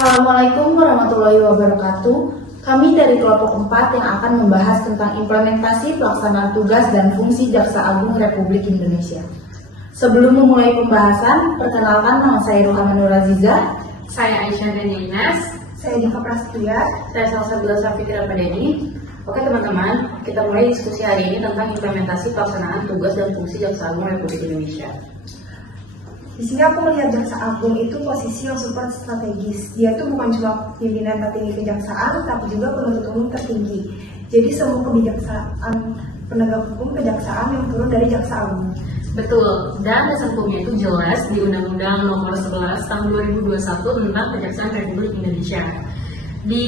Assalamualaikum warahmatullahi wabarakatuh. Kami dari kelompok 4 yang akan membahas tentang implementasi pelaksanaan tugas dan fungsi Jaksa Agung Republik Indonesia. Sebelum memulai pembahasan, perkenalkan nama saya Ruhama Nur Aziza. Saya Aisyah Danielinas. Saya Dika Prastia. Saya Salsabila Safikira Padedi. Oke teman-teman, kita mulai diskusi hari ini tentang implementasi pelaksanaan tugas dan fungsi Jaksa Agung Republik Indonesia. Di sini aku melihat Jaksa Agung itu posisi yang super strategis. Dia tuh bukan cuma pimpinan tertinggi kejaksaan, tapi juga penuntut umum tertinggi. Jadi semua kebijaksanaan penegak hukum kejaksaan yang turun dari Jaksa Agung. Betul, dan dasar hukumnya itu jelas di Undang-Undang Nomor 11 Tahun 2021 tentang Kejaksaan Republik Indonesia. Di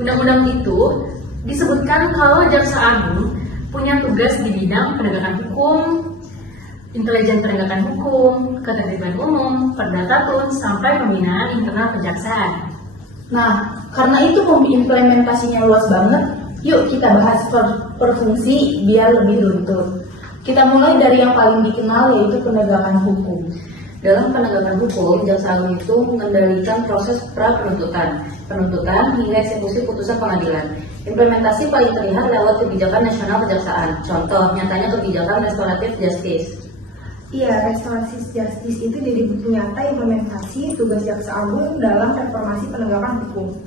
undang-undang itu disebutkan kalau Jaksa Agung punya tugas di bidang penegakan hukum, intelijen penegakan hukum, ketertiban umum, perdata tun, sampai pembinaan internal kejaksaan. Nah, karena itu implementasinya luas banget, yuk kita bahas per fungsi biar lebih runtut. Kita mulai dari yang paling dikenal, yaitu penegakan hukum. Dalam penegakan hukum, Jaksa Agung itu mengendalikan proses pra-penuntutan, penuntutan hingga eksekusi putusan pengadilan. Implementasi paling terlihat lewat kebijakan nasional kejaksaan. Contoh, nyatanya kebijakan restoratif justice. Iya, restoratif justice itu jadi bukti nyata implementasi tugas Jaksa Agung dalam reformasi penegakan hukum.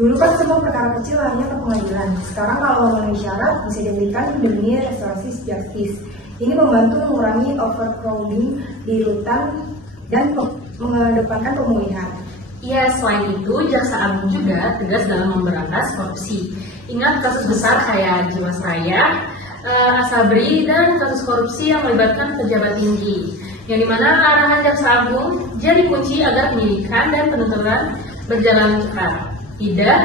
Dulu kan semua perkara kecil hanya ke pengadilan. Sekarang kalau memenuhi syarat bisa diberikan demi restoratif justice. Ini membantu mengurangi overcrowding di rutan dan mengedepankan pemulihan. Iya, selain itu Jaksa Agung juga tegas dalam memberantas korupsi. Ingat kasus besar kayak Jiwasraya, Asabri, dan kasus korupsi yang melibatkan pejabat tinggi, yang dimana arahan Jaksa Agung jadi kunci agar penyidikan dan penuntutan berjalan cepat, tidak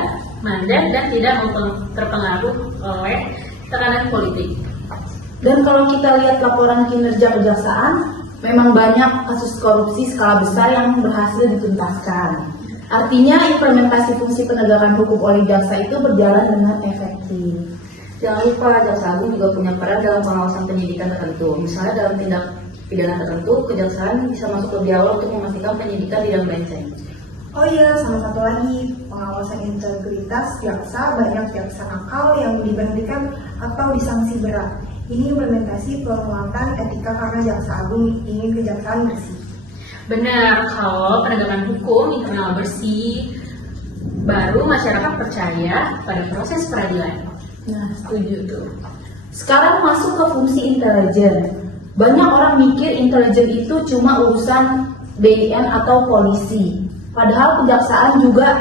mandek dan tidak terpengaruh oleh tekanan politik. Dan kalau kita lihat laporan kinerja kejaksaan, memang banyak kasus korupsi skala besar yang berhasil dituntaskan. Artinya implementasi fungsi penegakan hukum oleh jaksa itu berjalan dengan efektif. Jangan lupa, Jaksa Agung juga punya peran dalam pengawasan penyidikan tertentu. Misalnya dalam tindak pidana tertentu, kejaksaan bisa masuk lebih awal untuk memastikan penyidikan tidak melenceng. Oh iya, sama satu lagi, pengawasan integritas jaksa. Banyak jaksa nakal yang diberhentikan atau disanksi berat. Ini implementasi penguatan etika karena Jaksa Agung ingin kejaksaan bersih. Benar, kalau penegakan hukum internal bersih, baru masyarakat percaya pada proses peradilan. Nah, setuju tuh. Sekarang masuk ke fungsi intelijen. Banyak orang mikir intelijen itu cuma urusan BIN atau polisi. Padahal kejaksaan juga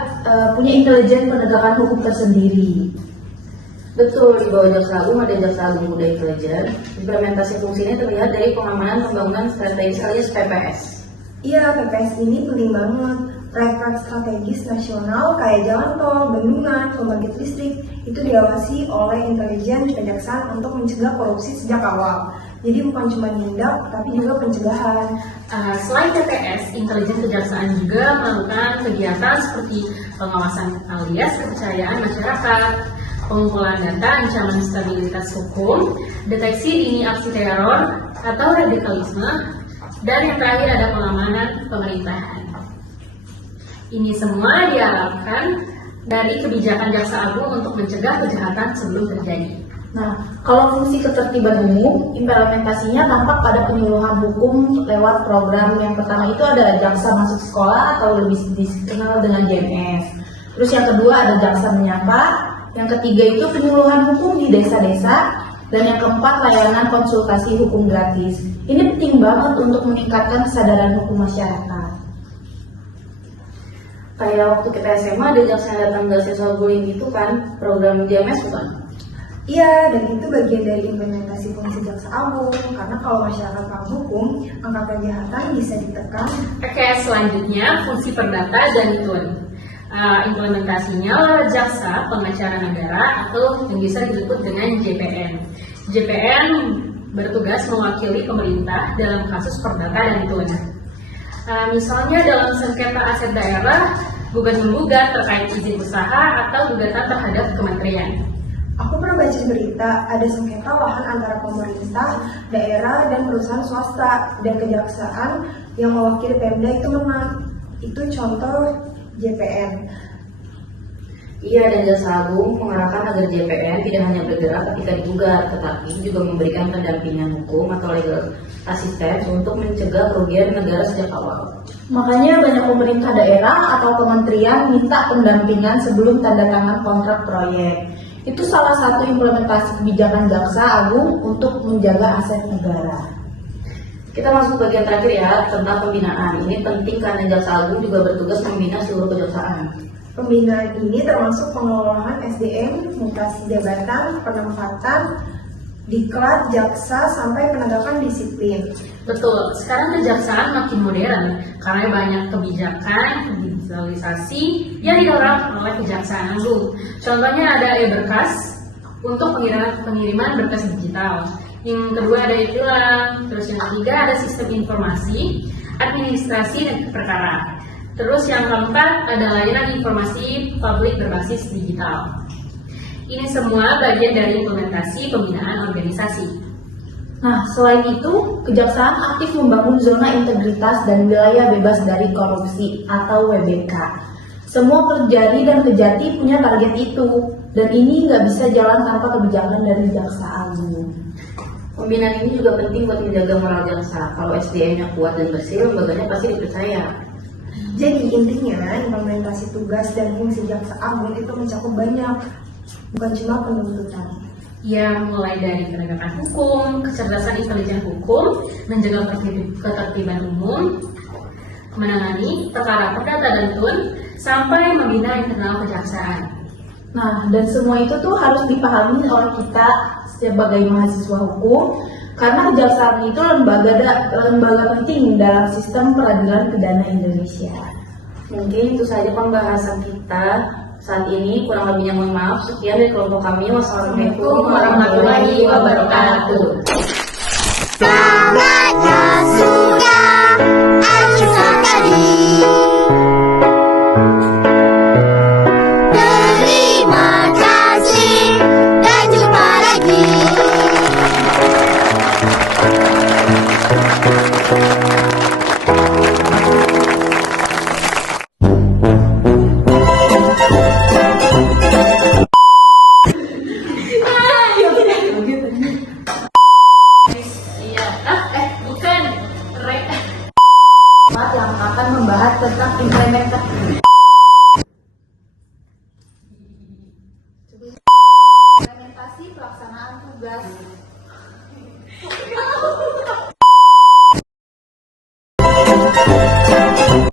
punya intelijen penegakan hukum tersendiri. Betul, di bawah Jaksa Agung ada Jaksa Agung Muda Intelijen. Implementasi fungsi ini terlihat dari pengamanan pembangunan strategis alias PPS. Iya, PPS ini penting banget. Proyek strategis nasional kayak jalan tol, bendungan, pembangkit listrik itu diawasi oleh intelijen kejaksaan untuk mencegah korupsi sejak awal. Jadi bukan cuma nindak, tapi juga pencegahan. Selain PPS, intelijen kejaksaan juga melakukan kegiatan seperti pengawasan alias kepercayaan masyarakat, pengumpulan data ancaman stabilitas hukum, deteksi dini aksi teror atau radikalisme, dan yang terakhir ada pengamanan pemerintahan. Ini semua diharapkan dari kebijakan Jaksa Agung untuk mencegah kejahatan sebelum terjadi. Nah, kalau fungsi ketertiban umum, implementasinya tampak pada penyuluhan hukum lewat program. Yang pertama itu ada jaksa masuk sekolah atau lebih dikenal dengan JMS. Terus yang kedua ada jaksa menyapa. Yang ketiga itu penyuluhan hukum di desa-desa. Dan yang keempat layanan konsultasi hukum gratis. Ini penting banget untuk meningkatkan kesadaran hukum masyarakat. Kayak waktu kita SMA ada jaksa yang datang ke siswa bullying itu kan, program JMS bukan? Iya, dan itu bagian dari implementasi fungsi Jaksa Agung. Karena kalau masyarakat paham hukum, angka kejahatan bisa ditekan. Oke, selanjutnya fungsi perdata dan tun. Implementasinya oleh jaksa pengacara negara atau yang bisa disebut dengan JPN. JPN bertugas mewakili pemerintah dalam kasus perdata dan tun. Misalnya dalam sengketa aset daerah, gugat-menggugat terkait izin usaha atau gugatan terhadap kementerian. Aku pernah baca berita ada sengketa lahan antara pemerintah, daerah, dan perusahaan swasta, dan kejaksaan yang mewakili Pemda itu menang. Itu contoh JPN. Iya, dan Jaksa Agung mengarahkan agar JPN tidak hanya bergerak ketika digugat, tetapi juga memberikan pendampingan hukum atau legal assistance untuk mencegah kerugian negara sejak awal. Makanya banyak pemerintah daerah atau kementerian minta pendampingan sebelum tanda tangan kontrak proyek. Itu salah satu implementasi kebijakan Jaksa Agung untuk menjaga aset negara. Kita masuk bagian terakhir ya, tentang pembinaan. Ini penting karena Jaksa Agung juga bertugas membina seluruh kejaksaan. Pembinaan ini termasuk pengelolaan SDM, mutasi jabatan, penempatan, diklat, jaksa, sampai penegakan disiplin. Betul, sekarang kejaksaan makin modern karena banyak kebijakan digitalisasi yang didorong oleh Kejaksaan Agung. Contohnya ada e-berkas untuk pengiriman berkas digital. Yang kedua ada e-tilang, terus yang ketiga ada sistem informasi, administrasi dan perkara. Terus yang keempat ada layanan informasi publik berbasis digital. Ini semua bagian dari implementasi pembinaan organisasi. Nah, selain itu, kejaksaan aktif membangun zona integritas dan wilayah bebas dari korupsi atau WBK. Semua Kejari dan Kejati punya target itu, dan ini nggak bisa jalan tanpa kebijakan dari Jaksa Agung. Pembinaan ini juga penting buat menjaga moral jaksa. Kalau SDM-nya kuat dan bersih, lembaganya pasti dipercaya. Jadi intinya implementasi tugas dan fungsi Jaksa Agung itu mencakup banyak, bukan cuma penuntutan. Ya, mulai dari penegakan hukum, kecerdasan intelijen hukum, menjaga ketertiban umum, menangani perkara perdata dan tun, sampai membina internal kejaksaan. Nah, dan semua itu tuh harus dipahami oleh kita sebagai mahasiswa hukum, karena kejaksaan itu lembaga penting dalam sistem peradilan pidana Indonesia. Mungkin itu saja pembahasan kita saat ini. Kurang lebihnya mohon maaf. Sekian dari kelompok kami. Wassalamualaikum warahmatullahi wabarakatuh. Sahabatnya sudah Aisyah tadi. Terima kasih dan jumpa lagi. Bukan, Yang akan membahas tentang implementasi pelaksanaan tugas.